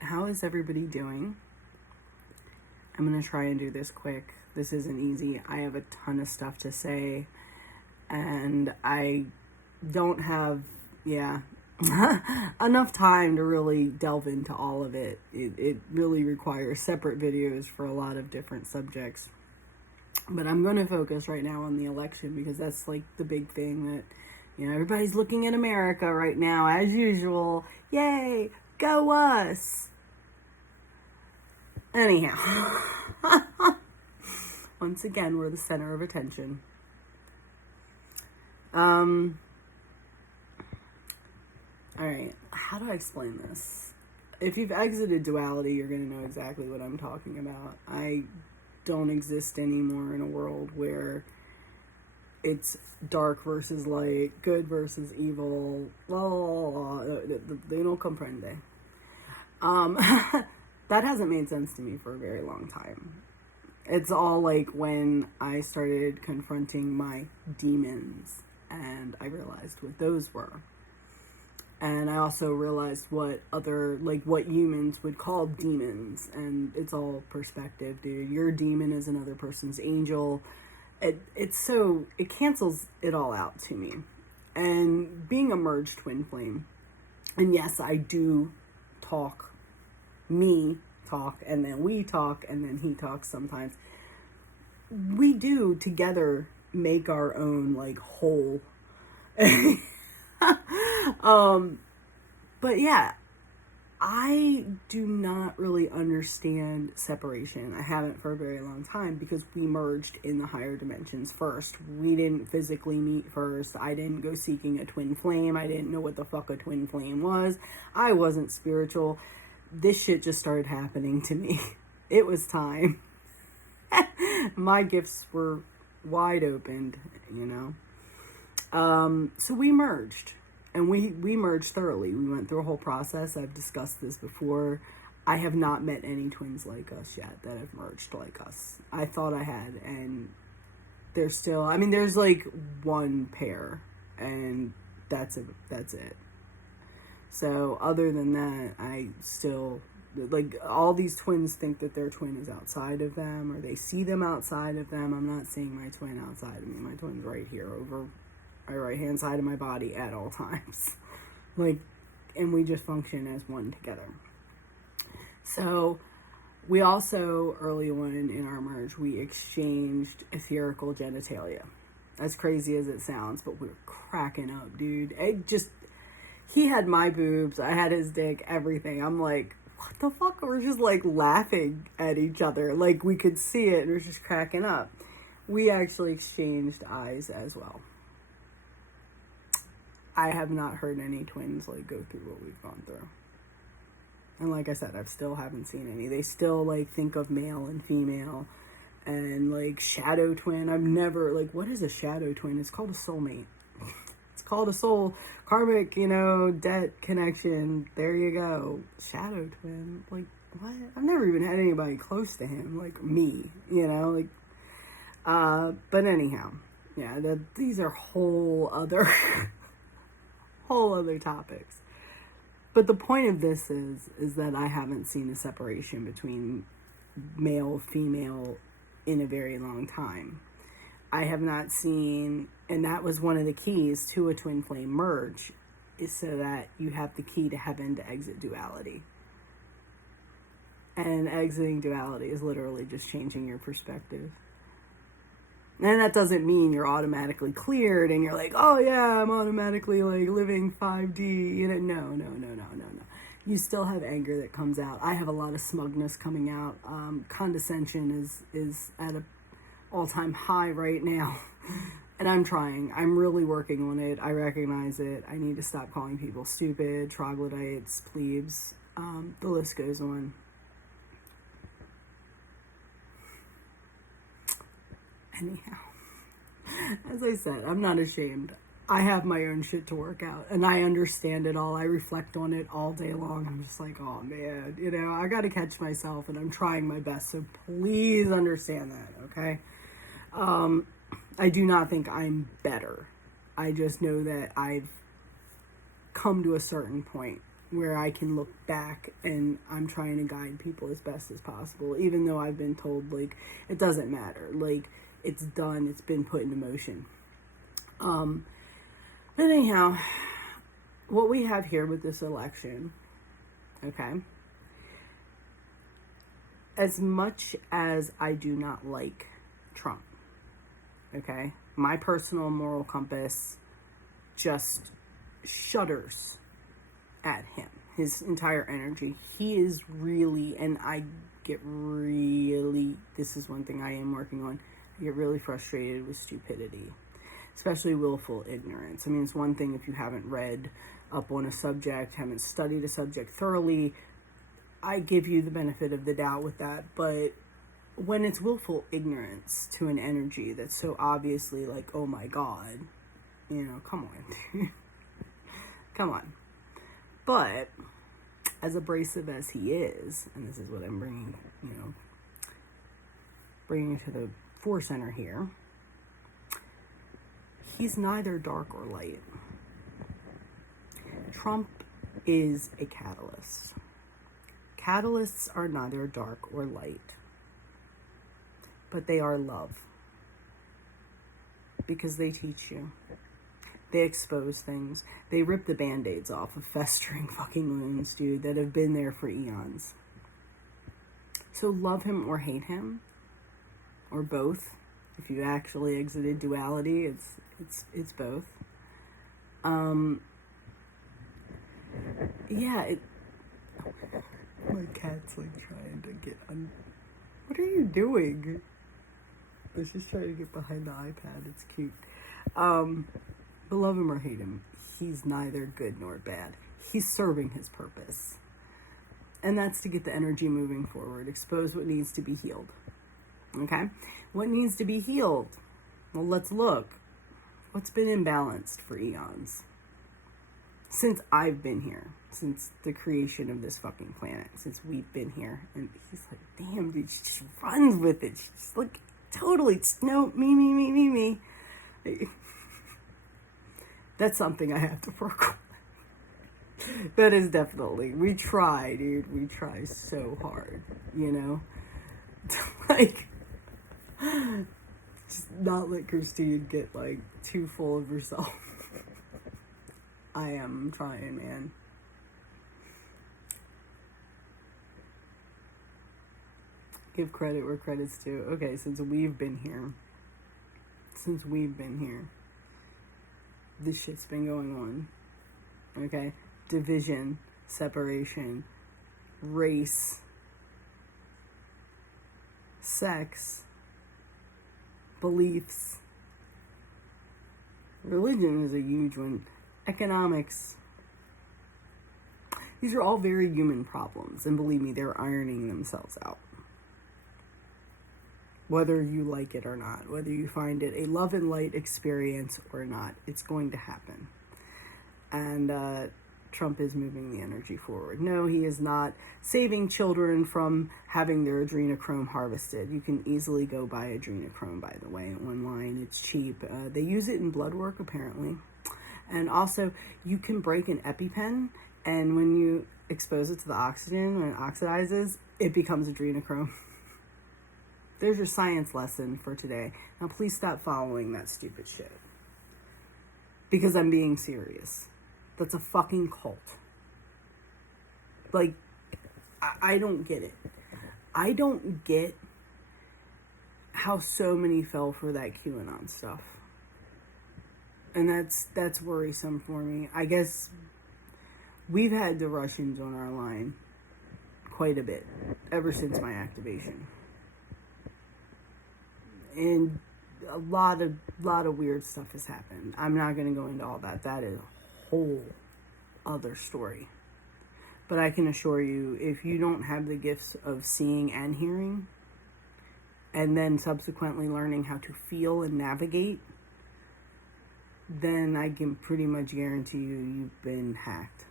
how is everybody doing? I'm going to try and do this quick. This isn't easy. I have a ton of stuff to say, and I don't have, enough time to really delve into all of it. It really requires separate videos for a lot of different subjects. But I'm going to focus right now on the election because that's like the big thing that, everybody's looking at America right now, as usual. Yay, go us. Anyhow, once again, we're the center of attention. All right, how do I explain this? If you've exited duality, you're going to know exactly what I'm talking about. I don't exist anymore in a world where it's dark versus light, good versus evil, they don't comprende. That hasn't made sense to me for a very long time. It's all like when I started confronting my demons, and I realized what those were. And I also realized what humans would call demons. And it's all perspective, dude. Your demon is another person's angel. It cancels it all out to me. And being a merged twin flame, and yes, I do talk, and then we talk, and then he talks sometimes. We do together make our own, whole. But yeah, I do not really understand separation. I haven't for a very long time because we merged in the higher dimensions first. We didn't physically meet first. I didn't go seeking a twin flame. I didn't know what the fuck a twin flame was. I wasn't spiritual. This shit just started happening to me. It was time. My gifts were wide opened, So we merged. And we merged thoroughly. We went through a whole process. I've discussed this before. I have not met any twins like us yet that have merged like us. I thought I had, and there's still, there's one pair, and that's it. So other than that, I still, all these twins think that their twin is outside of them, or they see them outside of them. I'm not seeing my twin outside of me. My twin's right here over my right hand side of my body at all times. And we just function as one together. So we also, early on in our merge, we exchanged etherical genitalia. As crazy as it sounds, but we were cracking up, dude. He had my boobs, I had his dick, everything. I'm like, what the fuck? We're just laughing at each other. We could see it and we're just cracking up. We actually exchanged eyes as well. I have not heard any twins go through what we've gone through. And like I said, I still haven't seen any. They still think of male and female and shadow twin. I've never, what is a shadow twin? It's called a soulmate. It's called a soul karmic, debt connection. There you go. Shadow twin. What? I've never even had anybody close to him, me, but anyhow, yeah, these are whole other topics. But the point of this is that I haven't seen a separation between male, female in a very long time. I have not seen, and that was one of the keys to a twin flame merge, is so that you have the key to heaven to exit duality. And exiting duality is literally just changing your perspective. And that doesn't mean you're automatically cleared and you're oh yeah, I'm automatically living 5D. No. You still have anger that comes out. I have a lot of smugness coming out. Condescension is at an all-time high right now. And I'm trying. I'm really working on it. I recognize it. I need to stop calling people stupid, troglodytes, plebes. The list goes on. Anyhow, as I said, I'm not ashamed. I have my own shit to work out, and I understand it all. I reflect on it all day long. I'm just oh man, I gotta catch myself, and I'm trying my best, so please understand that, okay? I do not think I'm better. I just know that I've come to a certain point where I can look back and I'm trying to guide people as best as possible, even though I've been told, like, it doesn't matter. Like, it's done. It's been put into motion. But anyhow, what we have here with this election, okay, as much as I do not like Trump, okay, my personal moral compass just shudders at him, his entire energy. He is really, and I get really, this is one thing I am working on, I get really frustrated with stupidity, especially willful ignorance. I mean, it's one thing if you haven't read up on a subject, haven't studied a subject thoroughly, I give you the benefit of the doubt with that, but when it's willful ignorance to an energy that's so obviously like, oh my God, you know, come on. Come on. But as abrasive as he is, and this is what I'm bringing, you know, bringing to the fore center here, he's neither dark or light. Trump is a catalyst. Catalysts are neither dark or light, but they are love, because they teach you. They expose things. They rip the band-aids off of festering fucking wounds, dude, that have been there for eons. So love him or hate him, or both. If you actually exited duality, it's both. Yeah, my cat's like trying to get What are you doing? It's just trying to get behind the iPad. It's cute. But love him or hate him, he's neither good nor bad. He's serving his purpose. And that's to get the energy moving forward. Expose what needs to be healed. Okay? What needs to be healed? Well, let's look. What's been imbalanced for eons? Since I've been here. Since the creation of this fucking planet. Since we've been here. And he's like, damn, dude, she just runs with it. She's just like, totally, no, me. That's something I have to work on. That is definitely, we try, dude. We try so hard, you know? Like, just not let Christine get, like, too full of herself. I'm trying, man. Give credit where credit's due. Okay, since we've been here, this shit's been going on. Okay? Division, separation, race, sex, beliefs. Religion is a huge one. Economics. These are all very human problems, and believe me, they're ironing themselves out. Whether you like it or not, whether you find it a love and light experience or not, it's going to happen. And Trump is moving the energy forward. No, he is not saving children from having their adrenochrome harvested. You can easily go buy adrenochrome, by the way, online. It's cheap. They use it in blood work, apparently. And also, you can break an EpiPen, and when you expose it to the oxygen, when it oxidizes, it becomes adrenochrome. There's your science lesson for today. Now, please stop following that stupid shit. Because I'm being serious. That's a fucking cult. Like, I don't get it. I don't get how so many fell for that QAnon stuff. And that's worrisome for me. I guess we've had the Russians on our line quite a bit ever since my activation. And a lot of weird stuff has happened. I'm not going to go into all that. That is a whole other story. But I can assure you, if you don't have the gifts of seeing and hearing, and then subsequently learning how to feel and navigate, then I can pretty much guarantee you've been hacked.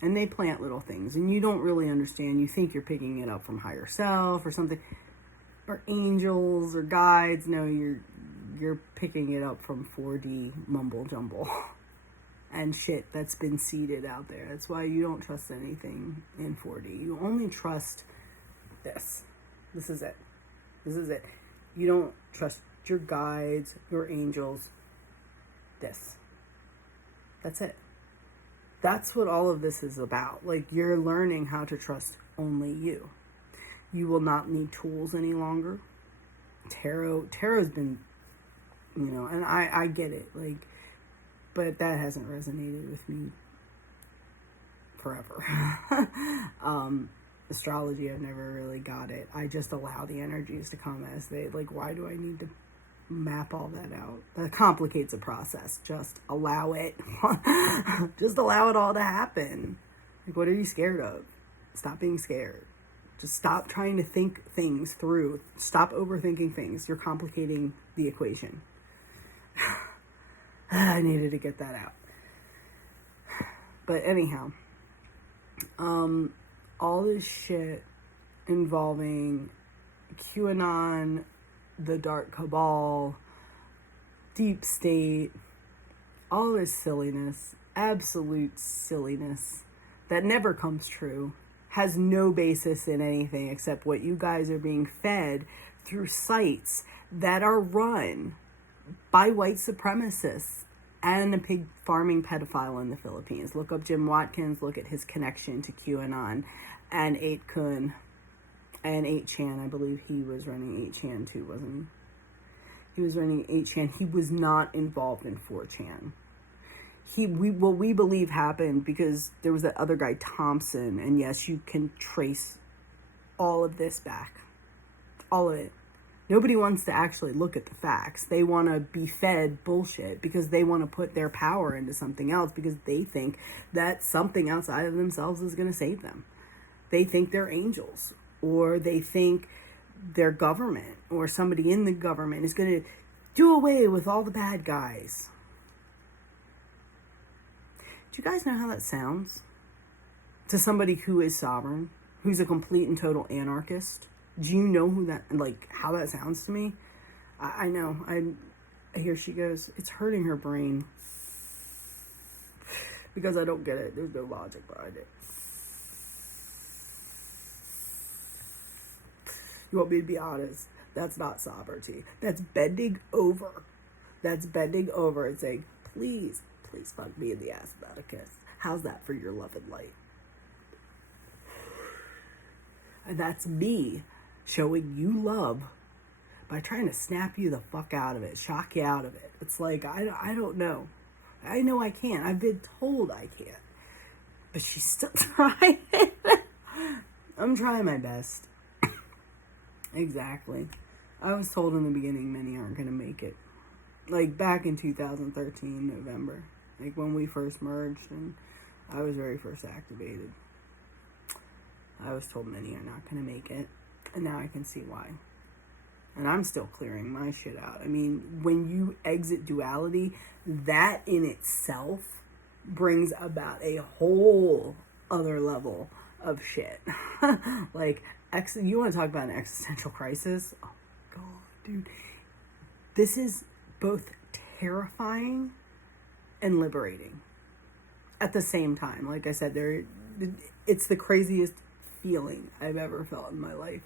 And they plant little things, and you don't really understand. You think you're picking it up from higher self or something, or angels or guides. No, you're picking it up from 4D mumble jumble. and shit that's been seeded out there. That's why you don't trust anything in 4D. You only trust this. This is it. This is it. You don't trust your guides, your angels. This. That's it. That's what all of this is about. Like, you're learning how to trust only you. You will not need tools any longer. Tarot's been, and I get it, like, but that hasn't resonated with me forever. Astrology, I've never really got it. I just allow the energies to come as they, like, why do I need to map all that out? That complicates the process. Just allow it. Just allow it all to happen. Like, what are you scared of? Stop being scared. Just stop trying to think things through. Stop overthinking things. You're complicating the equation. I needed to get that out. But anyhow, all this shit involving QAnon, the dark cabal, deep state, all this silliness, absolute silliness that never comes true, has no basis in anything except what you guys are being fed through sites that are run by white supremacists and a pig farming pedophile in the Philippines. Look up Jim Watkins, look at his connection to QAnon and 8kun and 8chan. I believe he was running 8chan too, wasn't he? He was running 8chan. He was not involved in 4chan. What we believe happened because there was that other guy, Thompson, and yes, you can trace all of this back. All of it. Nobody wants to actually look at the facts. They want to be fed bullshit because they want to put their power into something else because they think that something outside of themselves is going to save them. They think they're angels, or they think their government or somebody in the government is going to do away with all the bad guys. Do you guys know how that sounds? To somebody who is sovereign, who's a complete and total anarchist? Do you know how that sounds to me? I know. Here she goes. It's hurting her brain. Because I don't get it. There's no logic behind it. You want me to be honest? That's not sovereignty. That's bending over. That's bending over and saying, please fuck me in the ass about a kiss. How's that for your love and light? And that's me showing you love by trying to snap you the fuck out of it, shock you out of it. It's like, I don't know. I know I can't. I've been told I can't. But she's still trying. I'm trying my best. Exactly. I was told in the beginning many aren't going to make it. Like back in 2013, November. Like when we first merged and I was very first activated. I was told many are not going to make it. And now I can see why. And I'm still clearing my shit out. I mean, when you exit duality, that in itself brings about a whole other level of shit. Like, you want to talk about an existential crisis? Oh, God, dude. This is both terrifying and liberating at the same time. Like I said, it's the craziest feeling I've ever felt in my life.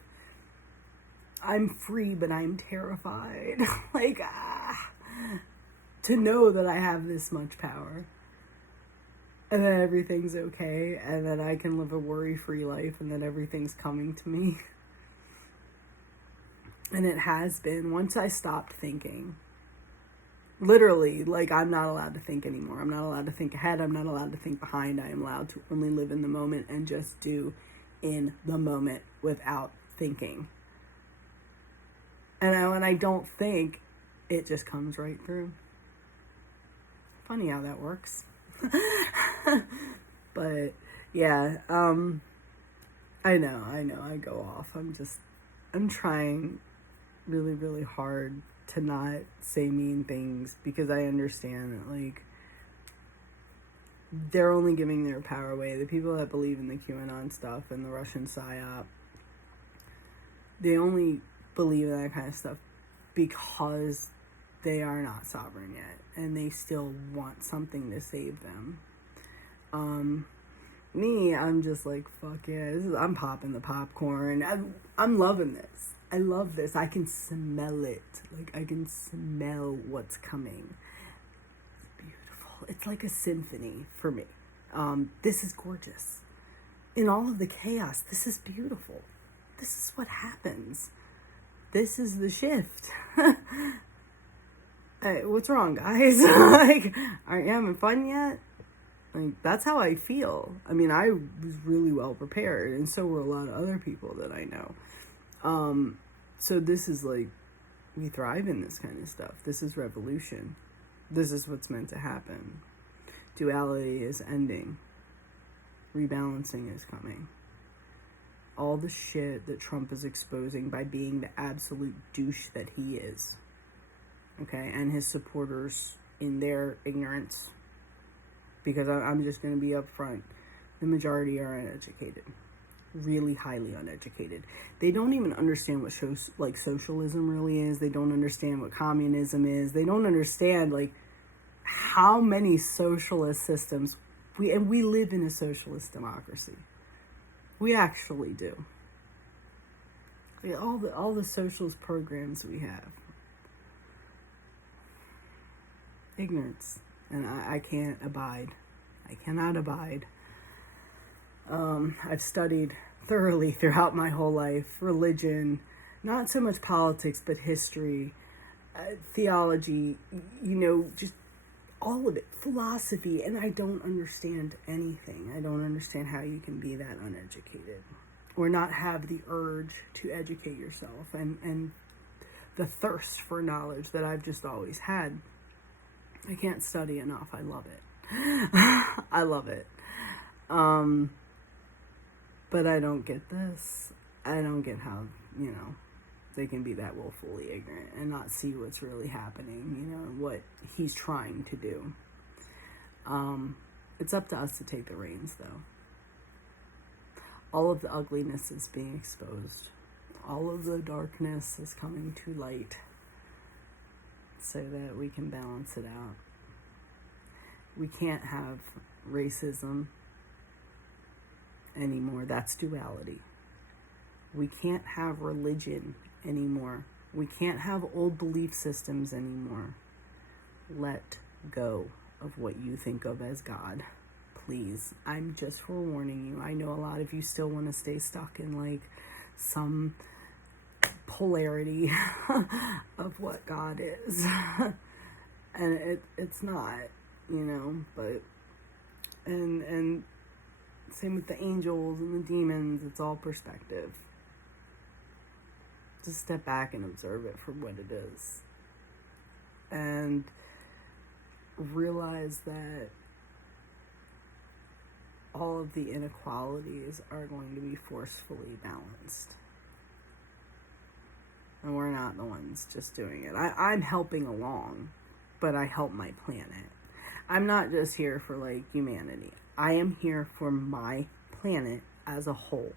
I'm free, but I'm terrified. To know that I have this much power and that everything's okay and that I can live a worry-free life and that everything's coming to me. And it has been once I stopped thinking. Literally, I'm not allowed to think anymore. I'm not allowed to think ahead. I'm not allowed to think behind. I am allowed to only live in the moment and just do in the moment without thinking. And when I don't think, it just comes right through. Funny how that works. But, yeah, I know, I go off. I'm trying really, really hard to not say mean things because I understand that, they're only giving their power away. The people that believe in the QAnon stuff and the Russian PSYOP, they only believe in that kind of stuff because they are not sovereign yet, and they still want something to save them. Me, I'm just like, fuck yeah, I'm popping the popcorn. I'm loving this. I love this. I can smell it. Like, I can smell what's coming. It's beautiful. It's like a symphony for me. This is gorgeous. In all of the chaos, this is beautiful. This is what happens. This is the shift. Hey, what's wrong, guys? Like, aren't you having fun yet? Like, that's how I feel. I mean, I was really well prepared, and so were a lot of other people that I know. So this is like, we thrive in this kind of stuff. This is revolution. This is what's meant to happen. Duality is ending. Rebalancing is coming. All the shit that Trump is exposing by being the absolute douche that he is. Okay? And his supporters in their ignorance. Because I'm just going to be upfront. The majority are uneducated. Really highly uneducated. They don't even understand what socialism really is. They don't understand what communism is. They don't understand like how many socialist systems we live in a socialist democracy. We actually do. All the socialist programs we have. Ignorance. And I can't abide. I cannot abide. I've studied thoroughly throughout my whole life religion, not so much politics, but history, theology, just all of it, philosophy, and I don't understand anything. I don't understand how you can be that uneducated or not have the urge to educate yourself and the thirst for knowledge that I've just always had. I can't study enough. I love it. I love it. But I don't get this. I don't get how, they can be that willfully ignorant and not see what's really happening, what he's trying to do. It's up to us to take the reins, though. All of the ugliness is being exposed. All of the darkness is coming to light so that we can balance it out. We can't have racism anymore. That's duality. We can't have religion anymore. We can't have old belief systems anymore. Let go of what you think of as God. Please. I'm just forewarning you. I know a lot of you still want to stay stuck in like some polarity of what God is. And it's not, but and same with the angels and the demons. It's all perspective. Just step back and observe it for what it is. And realize that all of the inequalities are going to be forcefully balanced. And we're not the ones just doing it. I'm helping along, but I help my planet. I'm not just here for like humanity. I am here for my planet as a whole.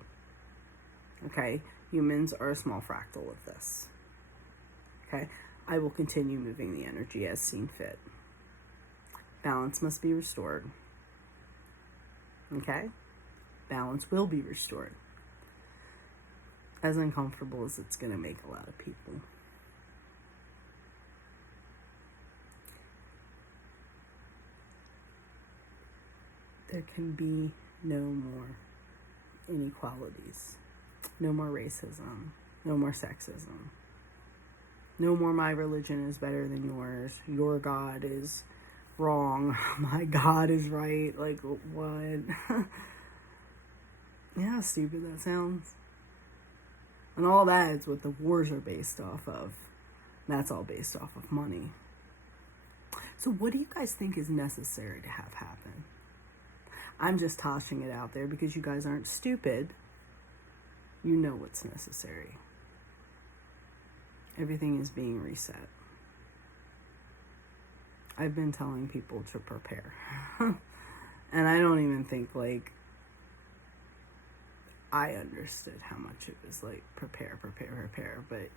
Okay? Humans are a small fractal of this. Okay? I will continue moving the energy as seen fit. Balance must be restored. Okay? Balance will be restored. As uncomfortable as it's going to make a lot of people. There can be no more inequalities. No more racism. No more sexism. No more my religion is better than yours. Your God is wrong. My God is right. Like, what? Yeah, how stupid that sounds. And all that is what the wars are based off of. That's all based off of money. So what do you guys think is necessary to have happen? I'm just tossing it out there because you guys aren't stupid. You know what's necessary. Everything is being reset. I've been telling people to prepare. And I don't even think, like, I understood how much it was, like, prepare. But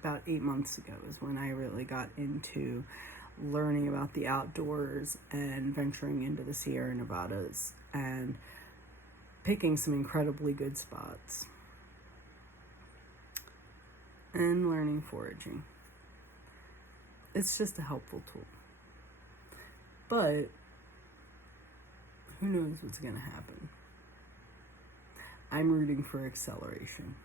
about 8 months ago is when I really got into learning about the outdoors and venturing into the Sierra Nevadas and picking some incredibly good spots and learning foraging. It's just a helpful tool. But who knows what's going to happen? I'm rooting for acceleration,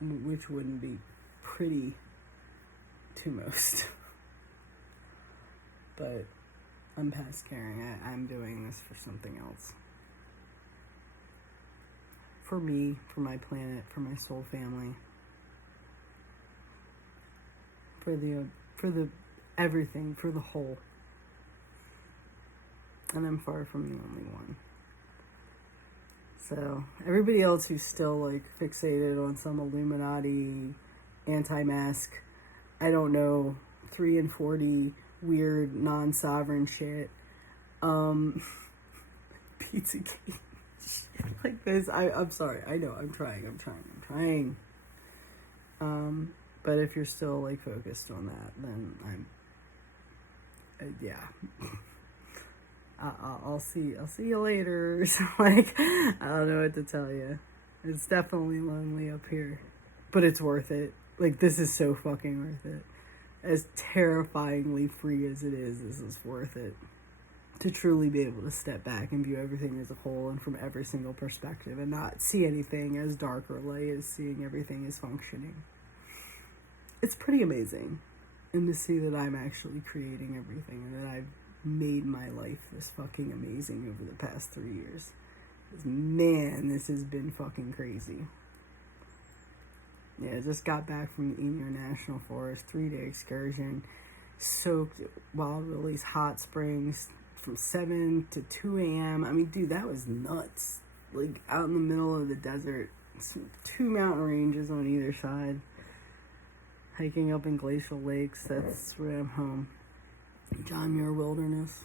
which wouldn't be pretty to most. But I'm past caring. I'm doing this for something else. For me, for my planet, for my soul family, for the everything, for the whole. And I'm far from the only one. So everybody else who's still like fixated on some Illuminati, anti-mask, I don't know, 3 and 40 weird non-sovereign shit, pizza cake like this. I'm sorry. I know. I'm trying. But if you're still like focused on that, then yeah. I'll see you later. So like, I don't know what to tell you. It's definitely lonely up here, but it's worth it. Like, this is so fucking worth it. As terrifyingly free as it is, this is worth it. To truly be able to step back and view everything as a whole and from every single perspective and not see anything as dark or light as seeing everything as functioning. It's pretty amazing. And to see that I'm actually creating everything and that I've made my life this fucking amazing over the past 3 years. Man, this has been fucking crazy. Yeah, just got back from the Emu National Forest, 3-day excursion, soaked Wild Willie's hot springs from 7 to 2 a.m. I mean, dude, that was nuts. Like, out in the middle of the desert, 2 mountain ranges on either side, hiking up in glacial lakes. That's where I'm home. John Muir Wilderness.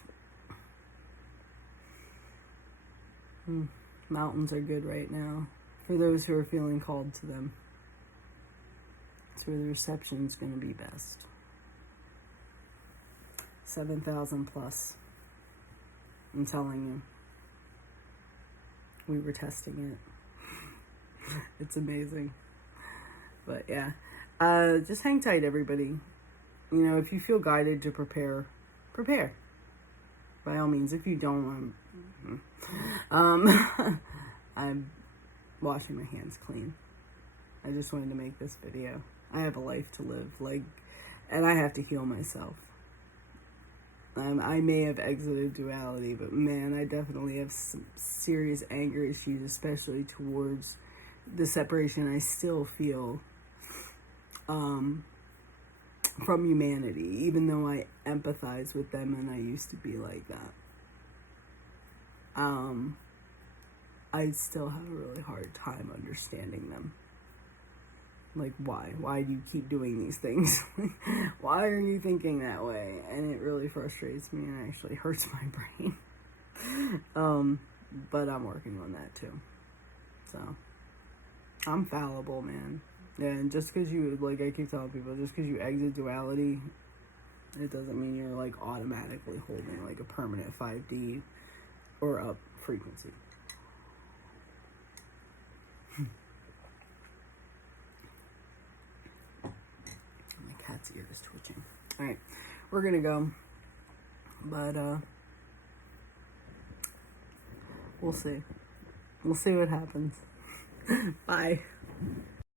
Mountains are good right now for those who are feeling called to them. It's where the reception's going to be best. 7,000 plus. I'm telling you. We were testing it. It's amazing. But yeah. Just hang tight, everybody. You know, if you feel guided to prepare. By all means. If you don't, I'm washing my hands clean. I just wanted to make this video. I have a life to live, and I have to heal myself. I may have exited duality, but man, I definitely have some serious anger issues, especially towards the separation I still feel from humanity, even though I empathize with them and I used to be like that. I still have a really hard time understanding them. Like, why? Why do you keep doing these things? Why are you thinking that way? And it really frustrates me and actually hurts my brain. But I'm working on that too. So, I'm fallible, man. And just because you, like I keep telling people, just because you exit duality, it doesn't mean you're, like, automatically holding, like, a permanent 5D or up frequency. My cat's ear is twitching. Alright, we're gonna go. But, we'll see. We'll see what happens. Bye.